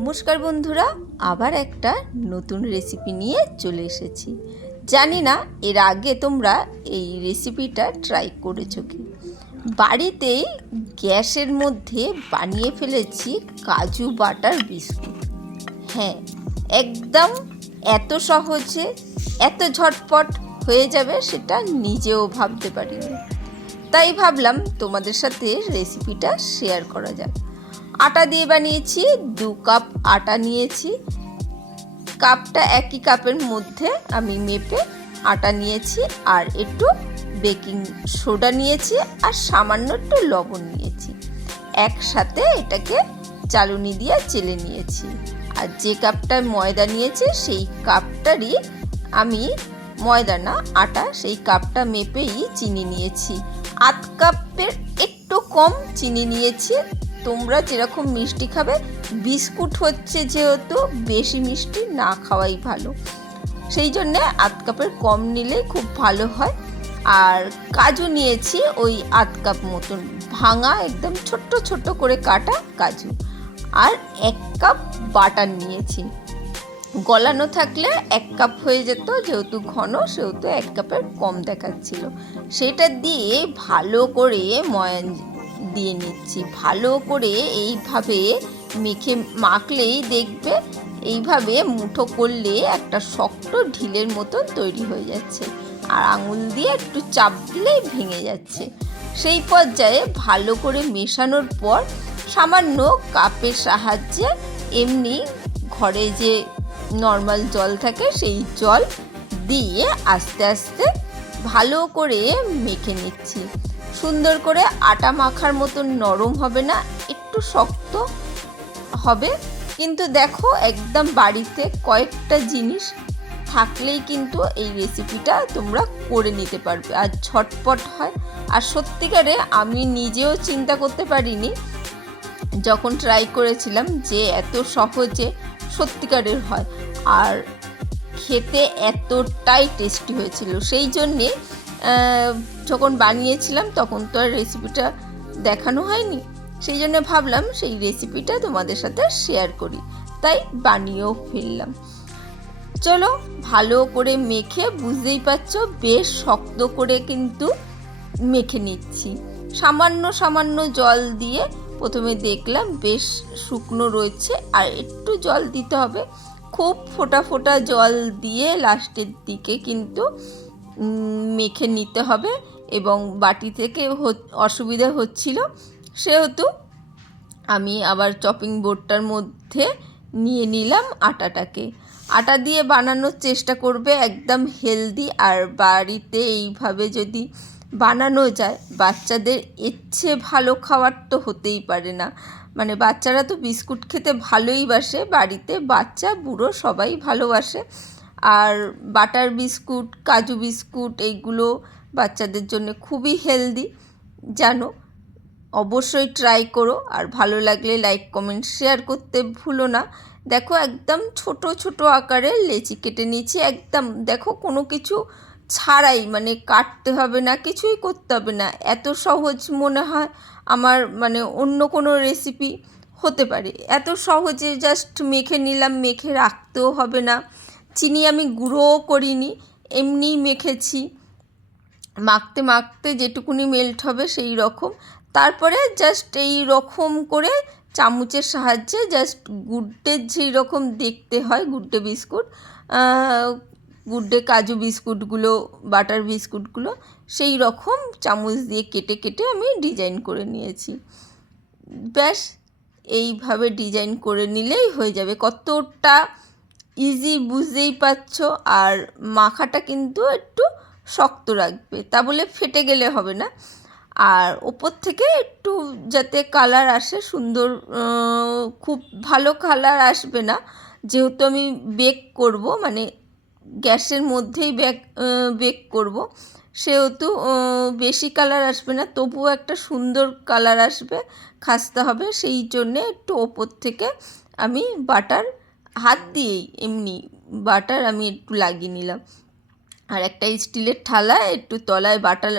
নমস্কার বন্ধুরা, আবার একটা নতুন রেসিপি নিয়ে চলে এসেছি। জানি না এর আগে তোমরা এই রেসিপিটা ট্রাই করেছো কি। বাড়িতেই গ্যাসের মধ্যে বানিয়ে ফেলেছি কাজু বাটার বিস্কুট। হ্যাঁ, একদম এত সহজে এত ঝটপট হয়ে যাবে সেটা নিজেও ভাবতে পারিনি। তাই ভাবলাম তোমাদের সাথে রেসিপিটা শেয়ার করা যাক। আটা দিয়ে বানিয়েছি, 2 কাপ আটা নিয়েছি। কাপটা একই কাপের মধ্যে আমি মেপে আটা নিয়েছি, আর একটু বেকিং সোডা নিয়েছি, আর সামান্য একটু লবণ নিয়েছি। একসাথে এটাকে চালুনি দিয়ে চেলে নিয়েছি। আর যে কাপটা ময়দা নিয়েছি সেই কাপটারই আমি ময়দা না আটা, সেই কাপটা মেপেই চিনি নিয়েছি। 1/2 কাপের একটু কম চিনি নিয়েছি। তোমরা যেরকম মিষ্টি খাবে, বিস্কুট হচ্ছে যেহেতু বেশি মিষ্টি না খাওয়াই ভালো, সেই জন্যে 1/2 কাপের কম নিলে খুব ভালো হয়। আর কাজু নিয়েছি ওই 1/2 কাপ মতন, ভাঙা একদম ছোট্ট ছোট্ট করে কাটা কাজু। আর 1 কাপ বাটার নিয়েছি। গলানো থাকলে 1 কাপ হয়ে যেত, যেহেতু ঘন সেহেতু 1 কাপের কম দেখাচ্ছিল। সেটা দিয়ে ভালো করে ময়ান দিয়ে নিচ্ছি। ভালো করে এইভাবে মাখলেই দেখবে এইভাবে মুঠো করলে একটা শক্ত ঢিলের মতো তৈরি হয়ে যাচ্ছে, আর আঙুল দিয়ে একটু চাপ দিলেই ভেঙে যাচ্ছে। সেই পর্যায়ে ভালো করে মেশানোর পর সামান্য কাপের সাহায্যে এমনি ঘরে যে নর্মাল জল থাকে সেই জল দিয়ে আস্তে আস্তে ভালো করে মেখে নিচ্ছি। সুন্দর করে আটা মাখার মতন নরম হবে না, একটু শক্ত হবে। কিন্তু দেখো, একদম বাড়িতে কয়েকটা জিনিস থাকলেই কিন্তু এই রেসিপিটা তোমরা করে নিতে পারবে, আর ঝটপট হয়। আর সত্যিকারে আমি নিজেও চিন্তা করতে পারিনি যখন ট্রাই করেছিলাম যে এত সহজে সত্যিকারের হয়, আর খেতে এতটাই টেস্টি হয়েছিল। সেই জন্যে যখন বানিয়েছিলাম তখন তো আর রেসিপিটা দেখানো হয়নি, সেই জন্য ভাবলাম সেই রেসিপিটা তোমাদের সাথে শেয়ার করি, তাই বানিয়েও ফেললাম। চলো, ভালো করে মেখে, বুঝতেই পারছো বেশ শক্ত করে কিন্তু মেখে নিচ্ছি। সামান্য সামান্য জল দিয়ে প্রথমে দেখলাম বেশ শুকনো রয়েছে, আর একটু জল দিতে হবে। খুব ফোঁটা ফোঁটা জল দিয়ে লাস্টের দিকে কিন্তু মেখে নিতে হবে। এবং বাটি থেকে অসুবিধা হচ্ছিল, সেহেতু আমি আবার চপিং বোর্ডটার মধ্যে নিয়ে নিলাম আটাটাকে। আটা দিয়ে বানানোর চেষ্টা করবে, একদম হেলদি। আর বাড়িতে এইভাবে যদি বানানো যায়, বাচ্চাদের ইচ্ছে ভালো খাওয়ার তো হতেই পারে না। মানে বাচ্চারা তো বিস্কুট খেতে ভালোই বাসে, বাড়িতে বাচ্চা বুড়ো সবাই ভালোবাসে। আর বাটার বিস্কুট, কাজু বিস্কুট এইগুলো বাচ্চাদের জন্য খুবই হেলদি, জানো। অবশ্যই ট্রাই করো, আর ভালো লাগলে লাইক কমেন্ট শেয়ার করতে ভুলো না। দেখো, একদম ছোট ছোট আকারে লেচি কেটে নিয়েছি, একদম দেখো কোনো কিছু ছাড়াই, মানে কাটতে হবে না, কিছুই করতে হবে না। এত সহজ মনে হয় আমার, মানে অন্য কোনো রেসিপি হতে পারে। এত সহজে জাস্ট মেখে নিলাম, মেখে রাখতেও হবে না। চিনি আমি গুঁড়োও করিনি, এমনিই মেখেছি। মাখতে মাখতে যেটুকুনি মেল্ট হবে সেই রকম। তারপরে জাস্ট এই রকম করে চামচের সাহায্যে জাস্ট গুড্ডের যেই রকম দেখতে হয়, গুড্ডে বিস্কুট, গুড্ডে কাজু বিস্কুটগুলো, বাটার বিস্কুটগুলো, সেই রকম চামচ দিয়ে কেটে কেটে আমি ডিজাইন করে নিয়েছি। ব্যাস, এইভাবে ডিজাইন করে নিলেই হয়ে যাবে। কতটা ইজি বুঝতেই পারছো। আর মাখাটা কিন্তু একটু শক্ত রাখবে, তা বলে ফেটে গেলে হবে না। আর ওপর থেকে একটু যাতে কালার আসে সুন্দর, খুব ভালো কালার আসবে না, যেহেতু আমি বেক করব, মানে গ্যাসের মধ্যেই বেক করব, সেহেতু বেশি কালার আসবে না, তবুও একটা সুন্দর কালার আসবে, খাস্তা হবে। সেই জন্যে একটু ওপর থেকে আমি বাটার, হাত দিয়েই এমনি বাটার আমি একটু লাগিয়ে নিলাম। আর একটা স্টিলের থালায় একটু তলায় বাটার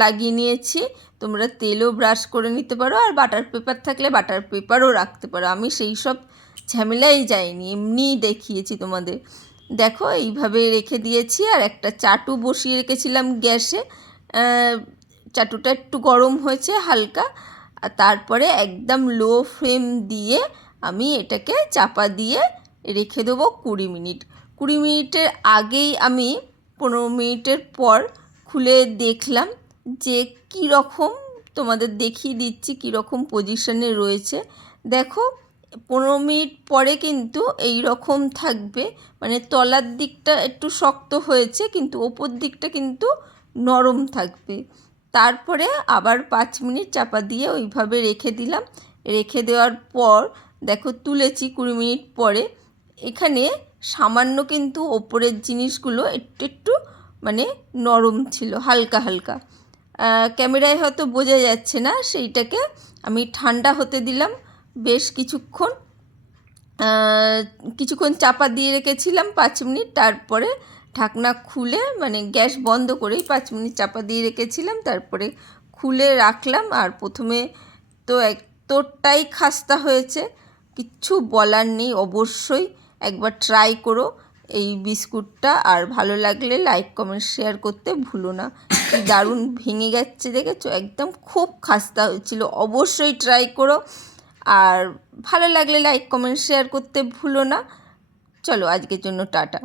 লাগিয়ে নিয়েছি। তোমরা তেলও ব্রাশ করে নিতে পারো, আর বাটার পেপার থাকলে বাটার পেপারও রাখতে পারো। আমি সেই সব ঝামেলাই যায়নি, এমনিই দেখিয়েছি তোমাদের। দেখো এইভাবে রেখে দিয়েছি। আর একটা চাটু বসিয়ে রেখেছিলাম গ্যাসে, চাটুটা একটু গরম হয়েছে হালকা, আর তারপরে একদম লো ফ্লেম দিয়ে আমি এটাকে চাপা দিয়ে রেখে দেবো 20 মিনিট। 20 মিনিটের আগেই আমি 15 মিনিটের পর খুলে দেখলাম যে কীরকম, তোমাদের দেখিয়ে দিচ্ছি কীরকম পজিশনে রয়েছে। দেখো 15 মিনিট পরে কিন্তু এই রকম থাকবে, মানে তলার দিকটা একটু শক্ত হয়েছে কিন্তু ওপর দিকটা কিন্তু নরম থাকবে। তারপরে আবার 5 মিনিট চাপা দিয়ে ওইভাবে রেখে দিলাম। রেখে দেওয়ার পর দেখো তুলেছি 20 মিনিট পরে। এখানে সামান্য কিন্তু ওপরের জিনিসগুলো একটু একটু মানে নরম ছিল, হালকা হালকা। ক্যামেরায় হয়তো বোঝা যাচ্ছে না, সেইটাকে আমি ঠান্ডা হতে দিলাম বেশ কিছুক্ষণ। কিছুক্ষণ চাপা দিয়ে রেখেছিলাম 5 মিনিট, তারপরে ঢাকনা খুলে মানে গ্যাস বন্ধ করেই 5 মিনিট চাপা দিয়ে রেখেছিলাম, তারপরে খুলে রাখলাম। আর প্রথমে তো এতটাই খাস্তা হয়েছে, কিচ্ছু বলার নেই। অবশ্যই একবার ট্রাই করো এই বিস্কুটটা, আর ভালো লাগলে লাইক কমেন্ট শেয়ার করতে ভুলো না। কি দারুণ ভেঙে গেছে দেখেছো, একদম খুব খাস্তা হয়েছিল। অবশ্যই ট্রাই করো, আর ভালো লাগলে লাইক কমেন্ট শেয়ার করতে ভুলো না। চলো আজকের জন্য টাটা।